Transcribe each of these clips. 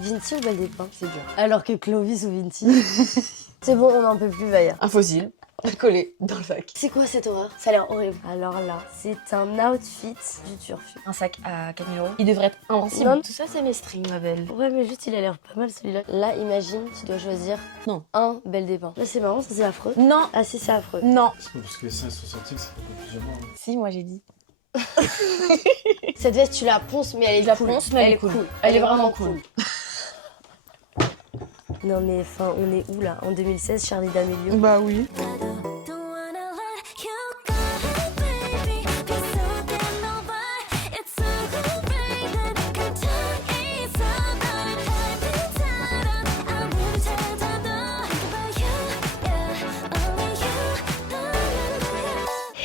Vinti ou Belle des Pins? C'est dur. Alors que Clovis ou Vinti. C'est bon, on n'en peut plus, Vaya. Un fossile, collé dans le sac. C'est quoi cette horreur? Ça a l'air horrible. Alors là, c'est un outfit du turfu. Un sac à 4 000 €. Il devrait être invincible. Non. Tout ça, c'est mes strings, ma belle. Ouais, mais juste, il a l'air pas mal celui-là. Là, imagine, tu dois choisir un Belle des Pins. Là, c'est marrant, ça c'est affreux. Non. Ah si, c'est affreux. Non. C'est pas parce que les seins sont sortis que ça fait pas plusieurs mois. Si, moi j'ai dit. Cette veste, tu la ponces, mais elle est Je la cool. ponce, mais elle est cool. Elle est vraiment cool. Non mais enfin, on est où là? En 2016, Charlie D'Amelio. Bah oui.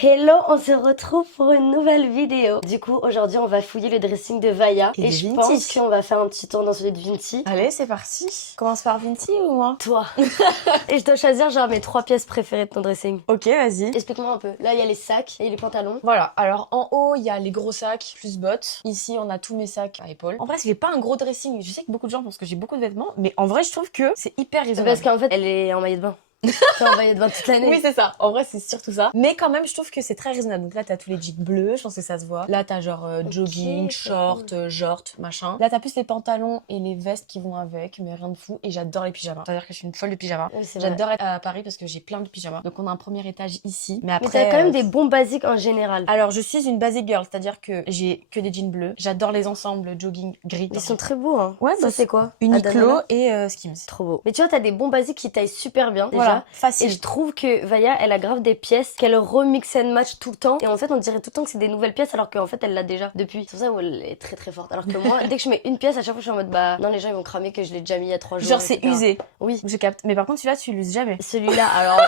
Hello, on se retrouve pour une nouvelle vidéo. Du coup, aujourd'hui, on va fouiller le dressing de Vaya. Et je de pense Vinti. qu'on va faire un petit tour dans celui de Vinti. Allez, c'est parti. Commence par Vinti ou moi? Toi. Et je dois choisir genre mes 3 pièces préférées de ton dressing. Ok, vas-y. Explique-moi un peu. Là, il y a les sacs et les pantalons. Voilà, alors en haut, il y a les gros sacs plus bottes. Ici, on a tous mes sacs à épaules. En vrai, j'ai pas un gros dressing. Je sais que beaucoup de gens pensent que j'ai beaucoup de vêtements, mais en vrai, je trouve que c'est hyper raisonnable. Parce qu'en fait, elle est en maillot de bain. T'es en maillot de bain toute l'année. Oui, c'est ça. En vrai, c'est surtout ça. Mais quand même, je trouve que c'est très raisonnable. Donc là, t'as tous les jeans bleus, je pense que ça se voit. Là, t'as genre jogging, c'est short, jort, machin. Là, t'as plus les pantalons et les vestes qui vont avec, mais rien de fou. Et j'adore les pyjamas. C'est-à-dire que je suis une folle de pyjamas. Oui, c'est vrai. J'adore être à Paris parce que j'ai plein de pyjamas. Donc on a un premier étage ici. Mais Mais après. t'as quand même des bons basiques en général. Alors, je suis une basic girl, c'est-à-dire que j'ai que des jeans bleus. J'adore les ensembles jogging gris. Ils sont très beaux, hein. Ouais, ça bah, c'est quoi? Uniqlo Adana et Skims. Trop beau. Mais tu vois, t'as des bons basiques qui taillent super bien déjà. Voilà, Et facile. je trouve que Vaya, elle a grave des pièces qu'elle remix and match tout le temps. Et en fait, on dirait tout le temps que c'est des nouvelles pièces alors qu'en fait, elle l'a déjà depuis. C'est pour ça où elle est très très forte. Alors que moi, dès que je mets une pièce, à chaque fois, je suis en mode bah non, les gens ils vont cramer que je l'ai déjà mis il y a 3 jours. Genre, c'est etc. usé. Oui. Je capte. Mais par contre, celui-là, tu l'uses jamais. Celui-là, alors.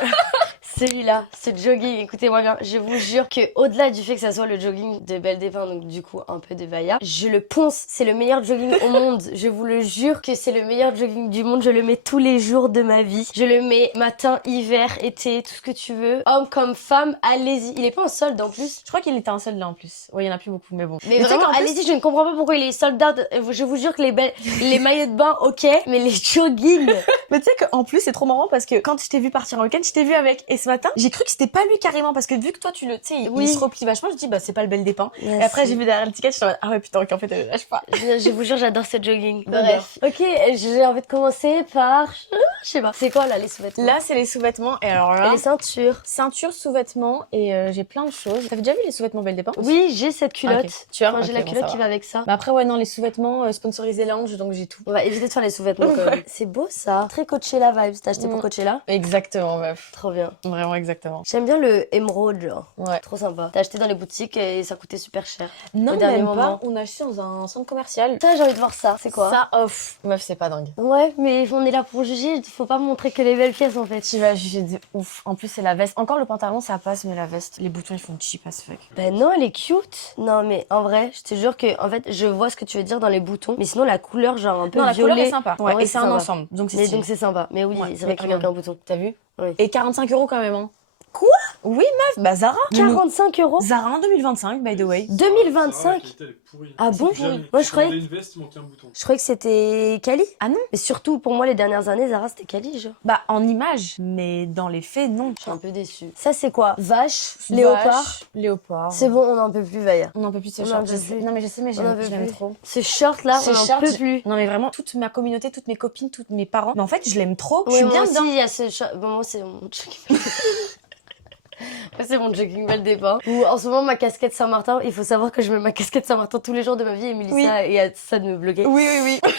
Celui-là, ce jogging, écoutez-moi bien, je vous jure que au-delà du fait que ça soit le jogging de Belle des Pins, donc du coup un peu de Vaya, je le ponce, c'est le meilleur jogging au monde. Je vous le jure que c'est le meilleur jogging du monde. Je le mets tous les jours de ma vie. Je le mets matin, hiver, été, tout ce que tu veux. Homme comme femme, allez-y. Il est pas en solde en plus. Je crois qu'il était un seul là en plus. Ouais, il y en a plus beaucoup, mais bon. Mais tu sais vraiment, qu'en plus- allez-y, je ne comprends pas pourquoi il est sold out. Je vous jure que les maillots de bain, ok, mais les joggings. Mais tu sais qu'en plus, c'est trop marrant parce que quand je t'ai vu partir en week-end, je t'ai vu avec. Et ce matin, j'ai cru que c'était pas lui carrément parce que vu que toi, tu le, tu sais, Oui. il se replie vachement, je dis, bah, c'est pas le Belle des Pins. Et après, j'ai vu derrière l'étiquette, je suis en mode, ah ouais, putain, qu'en fait, elle lâche pas. Je vous jure, j'adore ce jogging. J'adore. Bref. Ok, j'ai envie de commencer par... Je sais pas. C'est quoi là, les sous-vêtements? Là, c'est les sous-vêtements. Et alors Et là, les ceintures. ceinture, sous-vêtements et j'ai plein de choses. T'avais déjà vu les sous-vêtements Belle des Pins? Oui, j'ai cette culotte. Ok. Tu as Enfin, j'ai Ok, la bon, culotte ça qui va. va avec ça. Bah après, ouais, non, les sous-vêtements sponsorisés Lounge, donc j'ai tout. On va éviter de faire les sous-vêtements quand même. C'est beau ça. Très Coachella vibes. T'as acheté pour Coachella? Exactement, meuf. Trop bien. Vraiment, exactement. J'aime bien le émeraude, genre. Ouais. Trop sympa. T'as acheté dans les boutiques et ça coûtait super cher. Non, Au dernier même moment. pas. On a acheté dans un centre commercial. Ça, j'ai envie de voir ça. C'est quoi? Ça off. Meuf, c'est pas dingue. Ouais, mais on est là pour juger. Faut pas montrer que les belles pièces en fait. Tu vas juger de ouf. En plus, c'est la veste. Encore le pantalon, ça passe, mais la veste, les boutons, ils font cheap as fuck. Ben non, elle est cute. Non, mais en vrai, je te jure que, en fait, je vois ce que tu veux dire dans les boutons. Mais sinon, la couleur, genre un peu Non, la violet. couleur est sympa. Ouais, Ouais, et c'est un sympa. ensemble. Donc c'est Mais stylé. donc c'est sympa. Mais oui, Ouais, c'est vrai mais qu'il quand manque un bouton. T'as vu? Oui. Et 45 € quand même, hein. Quoi? Oui, meuf. Bah, Zara. 45 euros? Zara en 2025, by the way. 2025? Ah bon? Moi, je croyais... une veste, il manquait un bouton. Je croyais que c'était Cali. Ah non? Mais surtout, pour moi, les dernières années, Zara, c'était Cali, genre. Bah, en image, mais dans les faits, non. Je suis un peu déçue. Ça, c'est quoi? Vache? Léopard? Vache, léopard. C'est bon, on n'en peut plus, Vaya. On n'en peut plus de ce On short. en peut Je sais. plus. Non, mais je sais, mais On en peut je l'aime plus. trop. Ce short-là, Ce on n'en short, peut plus. Non, mais vraiment, toute ma communauté, toutes mes copines, tous mes parents. Mais en fait, je l'aime trop. Je Ouais, suis moi bien aussi, dedans. il y a ce short. Bon, moi, c'est mon jogging. Ouais, c'est mon jogging Belle des Pins. Ou en ce moment, ma casquette Saint-Martin. Il faut savoir que je mets ma casquette Saint-Martin tous les jours de ma vie et Mélissa Oui. et a ça de me bloquer. Oui, oui, oui.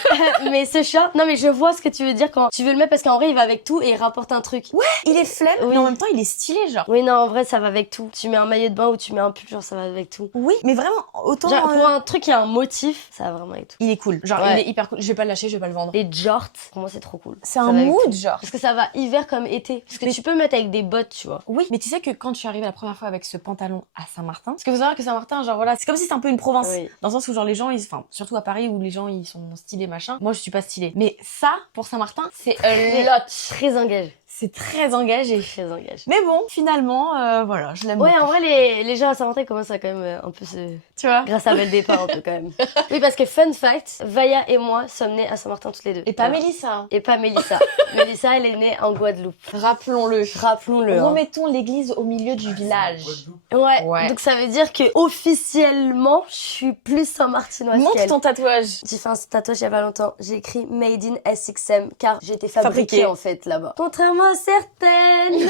Mais ce short, non, mais je vois ce que tu veux dire quand tu veux le mettre parce qu'en vrai, il va avec tout et il rapporte un truc. Ouais, il est flemme, Oui. mais en même temps, il est stylé, genre. Oui, non, en vrai, ça va avec tout. Tu mets un maillot de bain ou tu mets un pull, genre, ça va avec tout. Oui, mais vraiment, autant. Genre, pour un truc qui a un motif, ça va vraiment avec tout. Il est cool. Genre, Ouais. il est hyper cool. Je vais pas le lâcher, je vais pas le vendre. Les jorts, pour moi, c'est trop cool. C'est Ça un va avec mood, tout. genre. Parce que ça va hiver comme été. Parce que tu peux mettre avec des bottes, tu vois. Oui, mais tu sais que quand je suis arrivée la première fois avec ce pantalon à Saint-Martin, parce que vous savez que Saint-Martin, genre voilà, c'est comme si c'était un peu une province. Oui. Dans le sens où genre les gens, enfin, surtout à Paris où les gens ils sont stylés machin. Moi je suis pas stylée. Mais ça, pour Saint-Martin, c'est a lot. Très engagé. C'est très engagé. Très engagé. Mais bon, finalement, voilà, je l'aime Ouais, beaucoup. en vrai, les gens à Saint-Valentin commencent à quand même un peu se... Tu vois. Grâce à Belle Départ, un peu quand même. Oui, parce que fun fact, Vaya et moi sommes nés à Saint-Martin toutes les deux. Et pas Voilà. Mélissa. Et pas Mélissa. Mélissa, elle est née en Guadeloupe. Rappelons-le. Rappelons-le. Hein. Remettons l'église au milieu du village. Ouais. Ouais. Donc ça veut dire que officiellement, je suis plus Saint-Martinoise Montre qu'elle. ton tatouage. J'ai fait un tatouage il y a pas longtemps. J'ai écrit Made in SXM car j'ai été fabriquée Fabriquée. en fait là-bas. Contrairement à certaines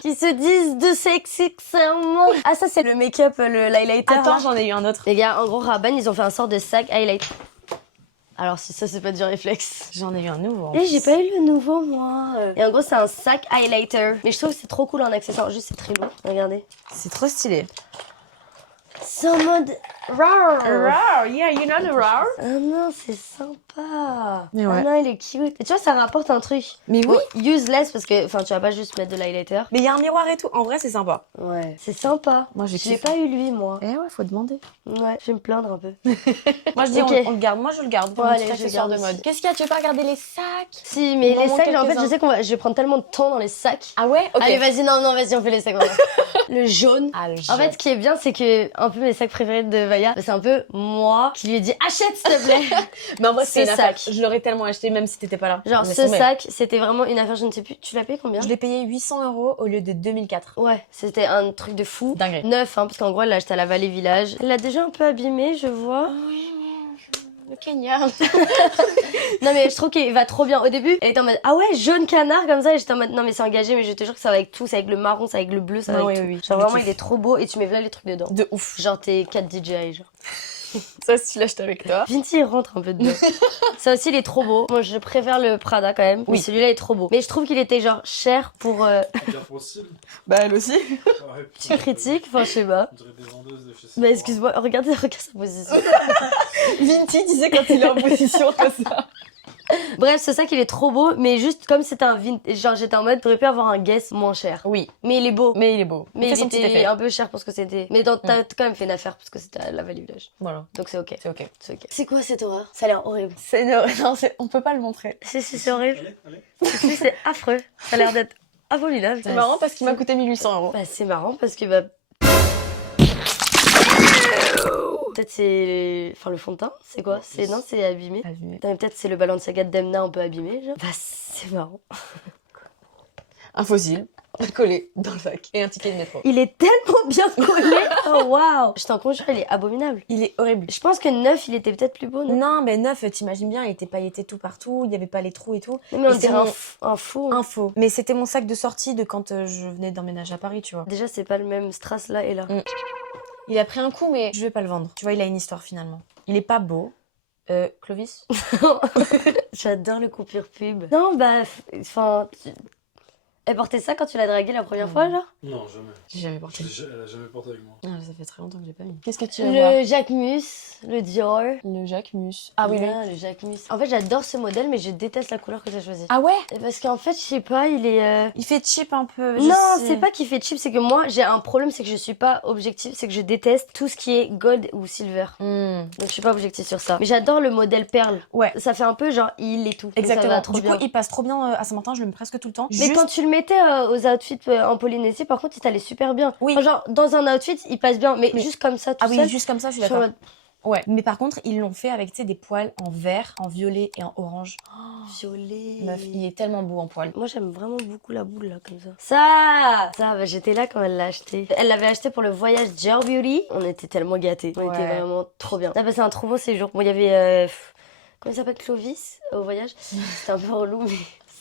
qui se disent de SXM. Ah ça c'est le make-up, l'highlighter. Attends, là. j'en ai eu un autre. Les gars, en gros, Rabanne, ils ont fait un sort de sac highlight. Alors si ça c'est pas du réflexe. J'en ai eu un nouveau. en Et j'ai plus. pas eu le nouveau moi. Et en gros c'est un sac highlighter. Mais je trouve que c'est trop cool en accessoire. Juste c'est très lourd. Regardez. C'est trop stylé. C'est en mode rare. Rare, yeah, you know the rare. Ah non, c'est sympa. Mais ouais. Ah non, il est cute. Et tu vois, ça rapporte un truc. Mais oui. Bon, useless parce que, enfin, tu vas pas juste mettre de l'highlighter. Mais il y a un miroir et tout. En vrai, c'est sympa. Ouais, c'est sympa. Moi, j'ai Je l'ai kiffé. pas eu lui, moi. Eh ouais, faut demander. Ouais, je vais me plaindre un peu. Moi, je dis, Ok. on le garde. Moi, je le garde. Pour Ouais, un allez, petit je accessoire de garde mode. aussi. Qu'est-ce qu'il y a? Tu veux pas regarder les sacs? Si, mais Il m'en les manque sacs, en fait, quelques-uns. je sais que je vais prendre tellement de temps dans les sacs. Ah ouais? Ok. Allez, vas-y, non, vas-y, on fait les sacs. Voilà. Le jaune. Ah, le En fait, ce qui est bien, c'est que un peu mes sacs préférés de Vaya, c'est un peu moi qui lui ai dit achète s'il te plaît. mais en vrai, c'est ce une affaire. sac. Je l'aurais tellement acheté, même si t'étais pas là. Genre, Laisse ce tomber. sac, c'était vraiment une affaire, je ne sais plus. Tu l'as payé combien? Je l'ai payé 800 € au lieu de 2004. Ouais, c'était un truc de fou. Dingue. Neuf, hein, parce qu'en gros, elle l'a acheté à la Vallée Village. Elle l'a déjà un peu abîmé, je vois. Oui, le Kenya. Non, mais je trouve qu'il va trop bien. Au début, elle était en mode ah ouais, jaune canard comme ça. Et j'étais en mode non, mais c'est engagé, mais je te jure que ça va avec tout. C'est avec le marron, c'est avec le bleu, ça va Ah avec oui, tout. oui, Genre je vraiment, kiffe. il est trop beau et tu mets bien les trucs dedans. De ouf. Genre tes 4 DJI, genre. Ça, si tu l'achètes avec toi. Vinci, il rentre un peu dedans. Ça aussi, il est trop beau. Moi, je préfère le Prada quand même. Oui. Oui. Celui-là est trop beau. Mais je trouve qu'il était genre cher pour Bien pour le style. Bah, elle aussi. Ah ouais, tu critiques. Enfin, je sais pas. On dirait des vendeuses de chez Mais excuse-moi, regardez sa position. Vinti disait quand il est en position comme ça. Bref, ce sac il est trop beau, mais juste comme c'était un vintage, genre j'étais en mode, t'aurais pu avoir un guess moins cher. Oui, Mais il est beau. mais il est beau. Mais fait il son petit était effet. un peu cher pour ce que c'était. Mais t'as quand même fait une affaire parce que c'était à la Vallée Village. Voilà, Donc c'est ok. c'est ok. C'est ok. C'est quoi cette horreur? Ça a l'air horrible. Non, on peut pas le montrer. C'est horrible. Allez. C'est affreux. Ça a l'air d'être abominable. C'est marrant parce qu'il m'a coûté 1800 €. Bah c'est marrant parce que bah... Peut-être c'est... Enfin le fond de teint, c'est quoi? C'est... Non, c'est abîmé. Abîmé. Non, mais peut-être c'est le Balenciaga Demna un peu abîmé, genre. Bah c'est marrant. Un fossile collé dans le sac et un ticket de métro. Il est tellement bien collé. Oh waouh. Je t'en conjure, il est abominable. Il est horrible. Je pense que neuf, il était peut-être plus beau, non? Non, mais neuf, t'imagines bien, il était pailleté tout partout, il y avait pas les trous et tout. Non, mais on Et c'est dirait mon- un fou. Hein. Info. Mais c'était mon sac de sortie de quand je venais d'emménager à Paris, tu vois. Déjà, c'est pas le même strass là et là. Il a pris un coup, mais je vais pas le vendre. Tu vois, il a une histoire finalement. Il est pas beau. Clovis? J'adore le coupure pub. Non, bah, enfin. Elle portait ça quand tu l'as dragué la première fois, genre? Non, jamais. J'ai jamais porté. Elle a jamais porté avec moi. Ah, ça fait très longtemps que j'ai pas mis. Qu'est-ce que tu vas voir? Le Jacquemus, le Dior. Le Jacquemus. Ah oui, lui. Le Jacquemus. En fait, j'adore ce modèle, mais je déteste la couleur que t'as choisie. Ah ouais? Parce qu'en fait, je sais pas, il est. Il fait cheap un peu. je Non, sais. c'est pas qu'il fait cheap, c'est que moi, j'ai un problème, c'est que je suis pas objective, c'est que je déteste tout ce qui est gold ou silver. Hmm. Donc je suis pas objective sur ça. Mais j'adore le modèle perle. Ouais. Ça fait un peu genre il et tout. Et Exactement. Ça va trop Du bien. coup, il passe trop bien à Saint-Martin, je le mets presque tout le temps. Mais Juste- quand tu le mettais aux outfits en Polynésie, par contre, il t'allait super bien. Oui. Enfin, genre, dans un outfit, il passe bien, mais Mais- juste comme ça, tout Ah oui, seul. juste comme ça, je suis sur d'accord. le- Ouais. Mais par contre, ils l'ont fait avec, tu sais, des poils en vert, en violet et en orange. Violet. Meuf, il est tellement beau en poil. Moi, j'aime vraiment beaucoup la boule, là, comme ça. Ça, bah, j'étais là quand elle l'a acheté. Elle l'avait acheté pour le voyage Dior Beauty. On était tellement gâtés. On Ouais. était vraiment trop bien. On a passé un trop beau séjour. Bon, il y avait... comment il s'appelle? Clovis, au voyage. C'était un peu relou, mais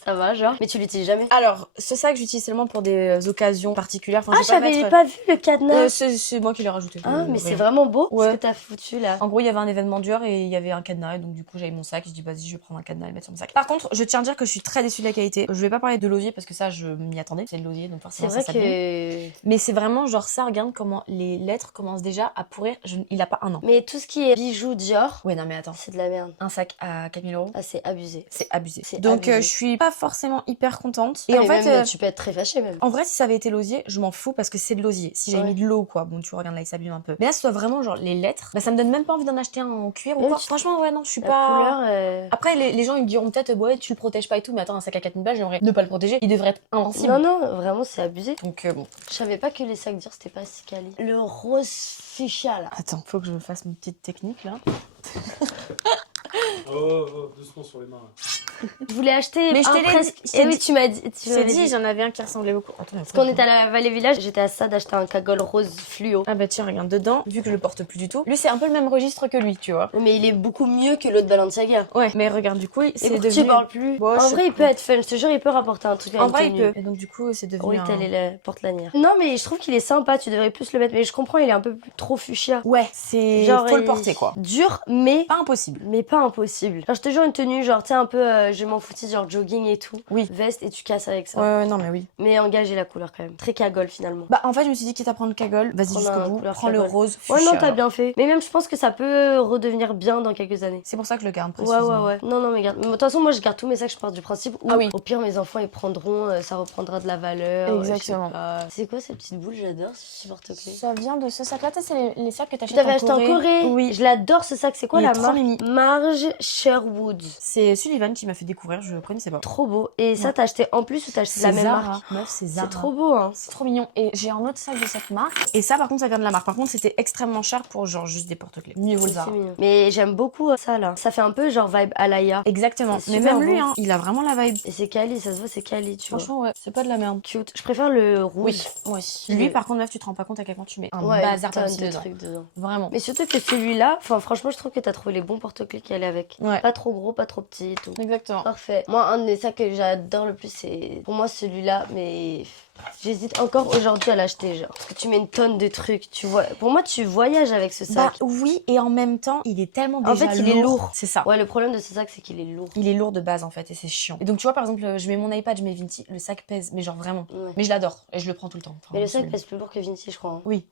ça va, genre. Mais tu l'utilises jamais. Alors, ce sac, j'utilise seulement pour des occasions particulières. Enfin, Ah, je vais pas j'avais mettre- pas vu le cadenas. C'est moi qui l'ai rajouté. Ah, mais Rien. c'est vraiment beau Ouais. ce que t'as foutu là. En gros, il y avait un événement Dior et il y avait un cadenas. Et donc, du coup, j'avais mon sac. Je dis, vas-y, je vais prendre un cadenas et le mettre sur mon sac. Par contre, je tiens à dire que je suis très déçue de la qualité. Je vais pas parler de l'osier parce que ça, je m'y attendais. C'est de l'osier, donc C'est forcément, vrai ça s'abîme. que... Mais c'est vraiment genre ça, regarde comment les lettres commencent déjà à pourrir. Il a pas un an. Mais tout ce qui est bijoux Dior, Ouais, non, mais attends. c'est de la merde. Un sac à 4000 €. Ah, c'est abusé. C'est abusé. C'est Donc, abusé. je suis pas pas forcément hyper contente. Et Ah, en mais fait, même, tu peux être très fâchée même. en vrai, si ça avait été l'osier, je m'en fous parce que c'est de l'osier. Si j'avais Ouais. mis de l'eau, quoi, bon, tu regardes là, il s'abîme un peu. Mais là, ce soit vraiment genre les lettres, bah ça me donne même pas envie d'en acheter un en cuir ou Même quoi. tu- Franchement, ouais, non, je suis La pas. couleur, Après, les gens ils me diront peut-être, ouais, tu le protèges pas et tout, mais attends, un sac à 4000 balles, j'aimerais ne pas le protéger. Il devrait être invincible. non, non, vraiment, c'est abusé. Donc, bon. Je savais pas que les sacs durs, c'était pas si quali. Le rose fuchsia, là. Attends, faut que je fasse une petite technique là. Oh, doucement sur les mains. Là. Je voulais acheter Mais je un t'ai dit- presque... je t'ai Eh oui, dit- tu m'as dit... Je t'ai dit, j'en avais un qui ressemblait beaucoup. Attends, Parce qu'on était à la Vallée Village, j'étais à ça d'acheter un cagole rose fluo. Ah bah tiens, regarde dedans, vu que je le porte plus du tout. Lui, c'est un peu le même registre que lui, tu vois. Mais il est beaucoup mieux que l'autre Balenciaga. Ouais, mais regarde, du coup, Et c'est pourquoi tu devenu. parles plus Bon, je En sais vrai, il pas. peut être fun, je te jure, il peut rapporter un truc à En une vrai, il tenue. peut. Et donc, du coup, c'est devenu. Oui, un... telle est la porte-lanière. Non, mais je trouve qu'il est sympa, tu devrais plus le mettre. Mais je comprends, il est un peu plus trop fuchsia. Ouais, c'est. Genre, Faut le il- porter, quoi. Dur, mais... Pas impossible. Mais pas impossible. Genre, je te jure, une tenue, genre, tu sais, un peu, je m'en foutis, genre jogging et tout. Oui. Veste et tu casses avec ça. Ouais, non, mais oui. Mais engagez la couleur quand même. Très cagole finalement. Bah, en fait, je me suis dit, quitte à prendre le cagole, vas-y Prends jusqu'au la bout. couleur Prends le cagole. rose. Ouais, fuchsia, non, t'as alors. bien fait. Mais même, je pense que ça peut redevenir bien dans quelques années. C'est pour ça que je le garde Ouais, précisément. ouais, ouais. Non, non, mais garde. Mais de toute façon, moi, je garde tous mes sacs, je pars du principe où, Ah oui. au pire, mes enfants, ils prendront, ça reprendra de la valeur. Exactement. Je sais pas. C'est quoi ces petites boules? J'adore ce petit porte-clés. Ça vient de ce sac-là, c'est les sacs que Tu t'achètes t'avais acheté en Corée? Oui. Je l'adore ce sac. C'est quoi Il est la trop marque? mimi. Marge Sherwood. C'est Sullivan qui m'a fait découvrir, je connaissais pas. Trop beau. Et ça, Ouais. t'as acheté en plus ou t'as acheté de la même Zara. marque? Meuf, c'est Zara. C'est trop beau, hein. C'est trop mignon. Et j'ai un autre sac de cette marque. Et ça, par contre, ça vient de la marque. Par contre, c'était extrêmement cher pour genre juste des porte-clés. Mieux vaut le C'est Zara. mignon. Mais j'aime beaucoup ça là. Ça fait un peu genre vibe Alaya. Exactement. C'est Mais super même lui, beau. hein, il a vraiment la vibe. Et c'est quali, ça se voit, c'est quali, tu vois. Franchement, ouais, c'est pas de la merde. Cute. Je préfère le rouge. Oui, oui. Lui, par contre, meuf, tu te rends pas compte à quel point tu mets un Ouais, bazar tonne comme de dedans. trucs dedans. Vraiment. Mais surtout que celui-là, enfin franchement, je trouve que t'as trouvé les bons porte-clés qui allaient avec. Ouais. Pas trop gros, pas trop petit et tout. Exactement. Parfait. Moi, un des sacs que j'adore le plus, c'est pour moi celui-là, mais j'hésite encore aujourd'hui à l'acheter, genre. Parce que tu mets une tonne de trucs, tu vois. Pour moi, tu voyages avec ce Bah sac. oui, et en même temps, il est tellement En déjà fait, il est lourd. C'est ça. Ouais, le problème de ce sac, c'est qu'il est lourd. Il est lourd de base en fait et c'est chiant. Et donc tu vois par exemple, je mets mon iPad, je mets Vinti, le sac pèse, mais genre vraiment. Ouais. Mais je l'adore et je le prends tout le temps. Enfin, Mais le c'est- sac pèse plus lourd que Vinci, je crois. hein. Oui.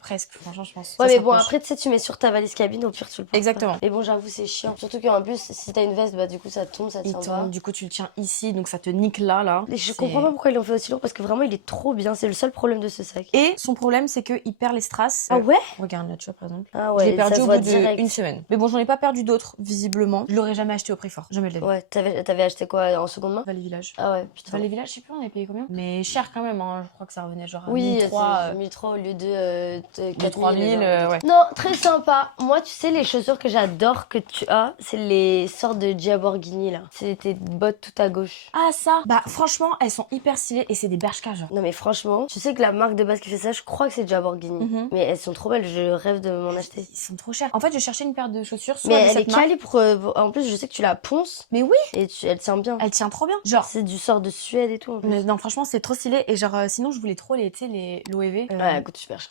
Presque, franchement, je pense. Ouais, Ça mais bon, s'approche. après, tu sais, tu mets sur ta valise cabine, au pire, tu le portes. Exactement. pas. Mais bon, j'avoue, c'est chiant. Surtout qu'en plus, si t'as une veste, bah du coup, ça tombe, ça Il tient tombe, pas. du coup tu le tiens ici, donc ça te nique là. Et je C'est- comprends pas pourquoi ils l'ont fait aussi lourd, parce que vraiment, il est trop bien. C'est le seul problème de ce sac. Et son problème, c'est qu'il perd les strass. Ah ouais? Regarde là, tu vois par exemple. Ah je l'ai ouais, perdu ça au se bout voit direct. d'une semaine. Mais bon, j'en ai pas perdu d'autres, visiblement. Je l'aurais jamais acheté au prix fort. Jamais de la vie. Ouais, t'avais acheté quoi en seconde main? Valley Village. Ah ouais, putain. Valley Village, je sais plus, on avait payé combien. Mais cher quand même, hein. Je crois que ça revenait genre à Oui, 1003. c'est 1003 au lieu de 4000. 3000, ouais. Non, très sympa. Moi, tu sais, les chaussures que j'adore que tu as, c'est les sortes de Giaborghini, là. C'est tes bottes tout à gauche. Ah ça. Bah franchement, elles sont hyper stylées et c'est des Bershka genre. Non, mais franchement, tu sais que la marque de base qui fait ça, je crois que c'est Giaborghini. Mhm. Mais elles sont trop belles, je rêve de m'en acheter. Ils sont trop chers. En fait, je cherchais une paire de chaussures soit Mais de elle est cette marque. quali pour. En plus, je sais que tu la ponces Mais oui, et elle tient bien. elle tient trop bien. Genre. C'est du sort de Suède et tout. En plus. Mais non, franchement, c'est trop stylé. Et genre, sinon, je voulais trop les, tu sais, les l'OEV. Ouais, elle coûte super cher.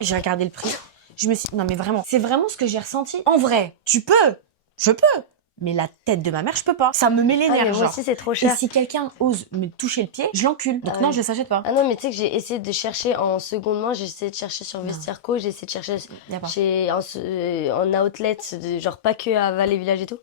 J'ai regardé le prix. Je me suis. Non, mais vraiment, c'est vraiment ce que j'ai ressenti. En vrai, tu peux. Je peux. Mais la tête de ma mère, je peux pas. Ça me met les Ah, mais nerfs, moi genre. aussi, c'est trop Et cher. si quelqu'un ose me toucher le pied, je l'encule. Donc Ah non, ouais. je les achète pas. Ah non, mais tu sais que j'ai essayé de chercher en seconde main, j'ai essayé de chercher sur Vestiaire.co, j'ai essayé de chercher Y a pas. en outlet, genre pas que à Vallée Village et tout.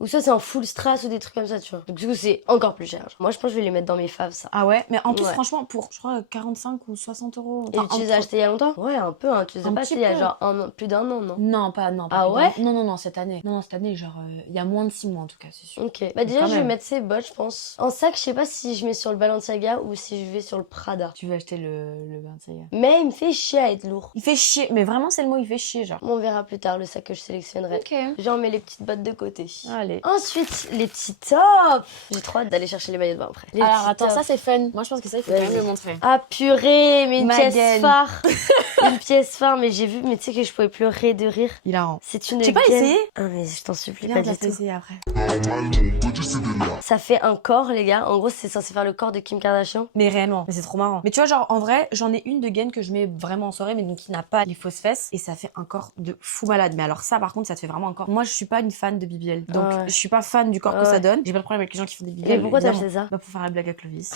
Ou ça, c'est en full strass ou des trucs comme ça, tu vois. Donc du coup, c'est encore plus cher. genre. Moi, je pense que je vais les mettre dans mes faves, ça. Ah ouais, mais en plus, Ouais. franchement, pour, je crois, 45 ou 60 euros. Et tu les as achetés il y a longtemps? Ouais, un peu, hein. Tu les as Un pas petit achetés il y a peu. genre plus d'un an, non? Non, pas Ah plus ouais d'un- Non, cette année. Non, cette année, genre, il y a moins de 6 mois en tout cas, c'est sûr. Ok. Bah déjà, Quand je vais même. mettre ces bottes, je pense. En sac, je sais pas si je mets sur le Balenciaga ou si je vais sur le Prada. Tu veux acheter le Balenciaga. Mais il me fait chier à être lourd. Il fait chier, mais vraiment, c'est le mot, il fait chier, genre. On verra plus tard le sac que je sélectionnerai. Ok. J'en mets les petites bottes de côté. Allez. Ensuite, les petits tops. J'ai trop hâte d'aller chercher les maillots de bain après. Les Alors, petits attends, tops. ça c'est fun. Moi, je pense que ça, il faut quand Vas-y. même le montrer. Ah purée, mais une Ma pièce gaine. phare. Une pièce phare, mais j'ai vu, mais tu sais que je pouvais pleurer de rire. Il a rend. C'est une Tu peux gaine. essayer Ah mais je t'en supplie Viens, pas on du va tout. essayer après. Ça fait un corps les gars. En gros c'est censé faire le corps de Kim Kardashian. Mais réellement, mais c'est trop marrant. Mais tu vois, genre, en vrai, j'en ai une de gaine que je mets vraiment en soirée, mais donc qui n'a pas les fausses fesses. Et ça fait un corps de fou malade. Mais alors, ça, par contre, ça te fait vraiment un corps. Moi, je suis pas une fan de BBL. Donc, Ouais. je suis pas fan du corps que Ouais. ça donne. J'ai pas de problème avec les gens qui font des BBL. Mais pourquoi t'as évidemment. acheté ça? Bah, pour faire la blague à Clovis.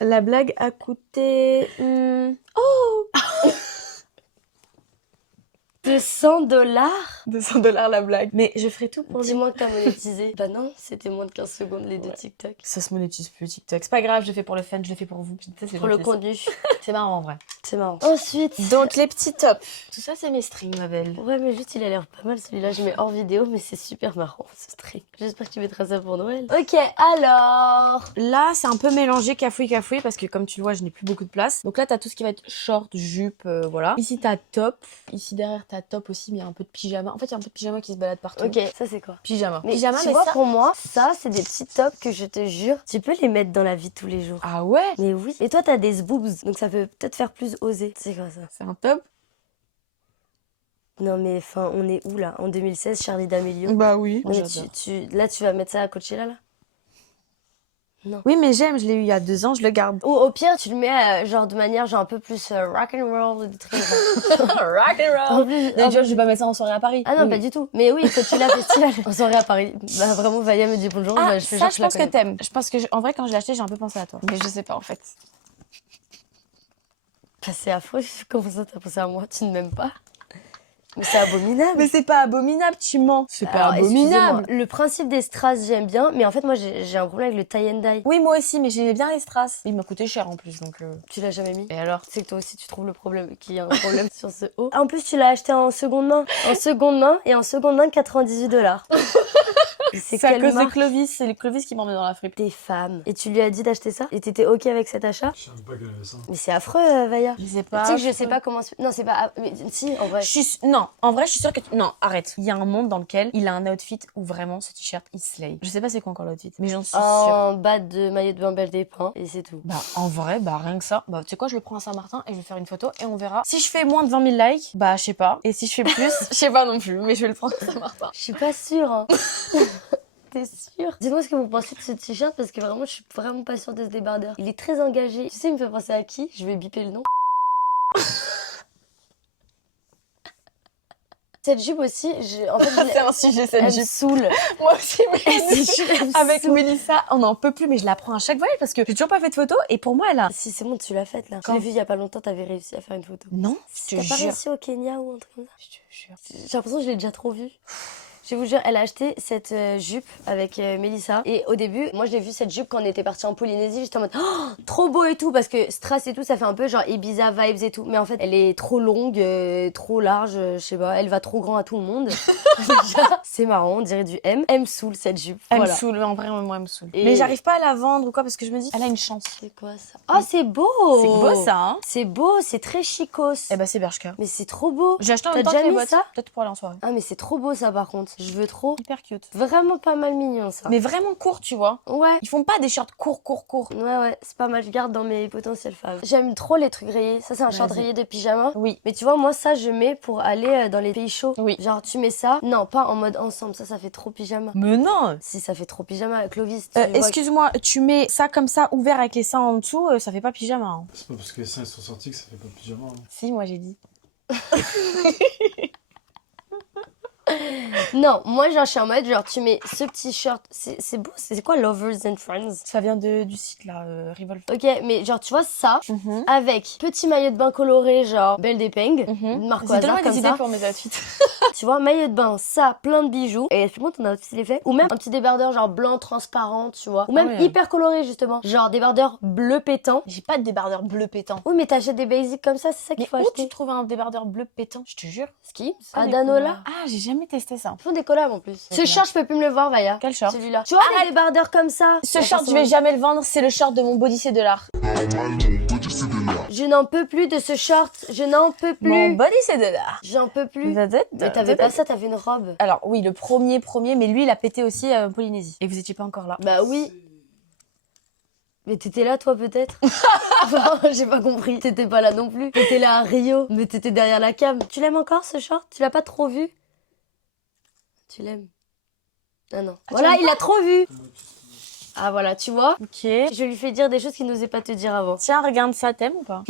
La blague a coûté. $200? 200$ la blague. Mais je ferai tout pour lui. Dis-moi que t'as monétisé. Bah non, c'était moins de 15 secondes les deux TikTok. Ça se monétise plus TikTok. C'est pas grave, je le fais pour le fun, je le fais pour vous. Ça, c'est Pour le gentil, contenu. ça. C'est marrant en vrai. C'est marrant. Ensuite. Donc les petits tops. Tout ça c'est mes strings ma belle. Ouais, mais juste il a l'air pas mal celui-là. Je mets hors vidéo, mais c'est super marrant ce string. J'espère que tu mettras ça pour Noël. Ok, alors. Là c'est un peu mélangé cafouille parce que comme tu le vois je n'ai plus beaucoup de place. Donc là t'as tout ce qui va être short, jupe, voilà. Ici t'as top. Ici derrière t'as top aussi mais il y a un peu de pyjama. En fait il y a un peu de pyjama qui se balade partout. Ok, ça c'est quoi? Pyjama. Mais Pyjama tu mais vois, ça... pour moi, ça c'est des petits tops que je te jure, tu peux les mettre dans la vie de tous les jours. Ah ouais. Mais oui. Et toi t'as des boobs, donc ça peut peut-être faire plus oser. C'est quoi ça? C'est un top. Non mais enfin, on est où là? En 2016, Charlie D'Amelio. Bah oui. Non, mais là tu vas mettre ça à Coachella là? Oui mais j'aime, je l'ai eu il y a 2 ans, je le garde. Ou au pire, tu le mets genre de manière genre un peu plus rock and roll, des trucs comme ça. Rock and En plus, Non, tu vois, je vais pas mettre ça en soirée à Paris. Ah non, Oui. pas du tout. Mais oui, Coachella Festival en soirée à Paris. Bah vraiment, Vaya me dit bonjour. Ah, bah, je fais ça, genre je la pense que connais. t'aimes. Je pense que, en vrai, quand je l'ai acheté, j'ai un peu pensé à toi. Mais je sais pas, en fait. Bah, c'est affreux. Comment ça, t'as pensé à moi? Tu ne m'aimes pas? Mais c'est abominable. Mais c'est pas abominable, tu mens. C'est pas Alors, abominable. excusez-moi, le principe des strass, j'aime bien. Mais en fait, moi, j'ai un problème avec le tie and dye. Oui, moi aussi, mais j'aimais bien les strass. Il m'a coûté cher en plus, donc. Tu l'as jamais mis? Et alors? C'est que toi aussi, tu trouves le problème, qu'il y a un problème sur ce haut. En plus, tu l'as acheté en seconde main. En seconde main, et en seconde main, $98. C'est à quelle cause de marque? Clovis. C'est le Clovis qui m'en met dans la fripe. Des femmes. Et tu lui as dit d'acheter ça? Et t'étais ok avec cet achat? Je savais pas qu'elle avait ça. Mais c'est affreux, Vaya. Je sais Tu pas. sais que je sais pas comment... Non, c'est pas... Mais si, en vrai. Non, en vrai, je suis sûre que. Non, arrête. Il y a un monde dans lequel il a un outfit où vraiment ce t-shirt il slay. Je sais pas c'est quoi encore l'outfit, mais j'en suis sûre. En bas de maillot de bain Belle des Pins, et c'est tout. Bah, en vrai, bah, rien que ça. Bah, tu sais quoi, je le prends à Saint-Martin et je vais faire une photo et on verra. Si je fais moins de 20 000 likes, bah, je sais pas. Et si je fais plus, je sais pas non plus, mais je vais le prendre à Saint-Martin. Je suis pas sûre, hein. T'es sûre? Dites-moi ce que vous pensez de ce t-shirt, parce que vraiment, je suis vraiment pas sûre de ce débardeur. Il est très engagé. Tu sais, il me fait penser à qui? Je vais biper le nom. Cette jupe aussi, en fait, C'est un sujet, cette elle me jupe. saoule. Moi aussi, mais Cette jupe, elle me avec saoule. Mélissa, on n'en peut plus, mais je la prends à chaque voyage parce que j'ai toujours pas fait de photo et pour moi, elle a. Si, c'est bon, tu l'as faite, là. Je Quand l'ai vu il y a pas longtemps, t'avais réussi à faire une photo. Non, Si je t'as te pas jure. réussi au Kenya ou un truc comme ça? Je te jure. J'ai l'impression que je l'ai déjà trop vue. Je vais vous dire, elle a acheté cette jupe avec Mélissa. Et au début, moi, j'ai vu cette jupe quand on était parti en Polynésie. J'étais en mode, oh, trop beau et tout. Parce que strass et tout, ça fait un peu genre Ibiza vibes et tout. Mais en fait, elle est trop longue, trop large. Je sais pas, elle va trop grand à tout le monde. Déjà, c'est marrant, on dirait du M. Elle me saoule cette jupe. Elle Voilà. me saoule, en vrai, moi, elle me saoule. Et- Mais j'arrive pas à la vendre ou quoi parce que je me dis, elle a une chance. C'est quoi ça? Oh, c'est beau! C'est beau ça, hein? C'est beau, c'est très chicos. Eh ben, c'est Bershka. Mais c'est trop beau. J'ai acheté en T'as même temps déjà que les mis boîtes. ça? Peut-être pour aller en soirée. Ah, mais c'est trop beau ça par contre. Je veux trop. Hyper cute. Vraiment pas mal mignon ça. Mais vraiment court, tu vois. Ouais. Ils font pas des shorts courts. Ouais, c'est pas mal, je garde dans mes potentiels faves. J'aime trop les trucs rayés. Ça, c'est un short Vas-y. rayé de pyjama. Oui. Mais tu vois, moi, ça, je mets pour aller dans les pays chauds. Oui. Genre, tu mets ça. Non, pas en mode ensemble. Ça fait trop pyjama. Mais non! Si, ça fait trop pyjama. Clovis, tu vois... Excuse-moi, tu mets ça comme ça, ouvert avec les seins en dessous, ça fait pas pyjama. Hein. C'est pas parce que les seins ils sont sortis que ça fait pas pyjama. Hein. Si, moi j'ai dit. Non, moi, genre, je suis en mode, genre, tu mets ce petit short. C'est beau. C'est quoi Lovers and Friends? Ça vient du site là, Revolve. Ok, mais genre, tu vois ça, Mhm. avec petit maillot de bain coloré, genre Belle des Peng, Mhm. marque au Vas-y, donne-moi hasard comme des ça. idées pour mes outfits. Tu vois, maillot de bain, ça, plein de bijoux. Et effectivement, ton outfit il est fait. Ou même un petit débardeur genre blanc transparent, tu vois. Ou même ouais. hyper coloré justement. Genre débardeur bleu pétant. J'ai pas de débardeur bleu pétant. Oui, mais t'achètes des basics comme ça, c'est ça qu'il Mais faut où acheter. tu trouves un débardeur bleu pétant? Je te jure. Skims, Pas à des Danola. couleurs. Ah, j'ai jamais testé ça. Ils font des collabs en plus. Ce Ok. short, je peux plus me le voir, Vaya. Quel short? Celui-là. Tu vois, les Arrête. débardeurs comme ça. Ce Ouais, short, je forcément. vais jamais le vendre, c'est le short de mon body, c'est de l'art. Je n'en peux plus de ce short. Je n'en peux Mon plus. body, c'est de l'art. J'en peux plus. Mais t'avais pas ça, t'avais une robe. Alors oui, le premier, mais lui, il a pété aussi en Polynésie. Et vous étiez pas encore là. Bah oui. Mais t'étais là, toi, peut-être? Enfin, j'ai pas compris. T'étais pas là non plus. T'étais là à Rio, mais t'étais derrière la cam. Tu l'aimes encore, ce short? Tu l'as pas trop vu? Tu l'aimes? Ah non. Voilà, il l'a trop vu. Ah voilà, tu vois? Ok. Je lui fais dire des choses qu'il n'osait pas te dire avant. Tiens, regarde ça, t'aimes ou pas?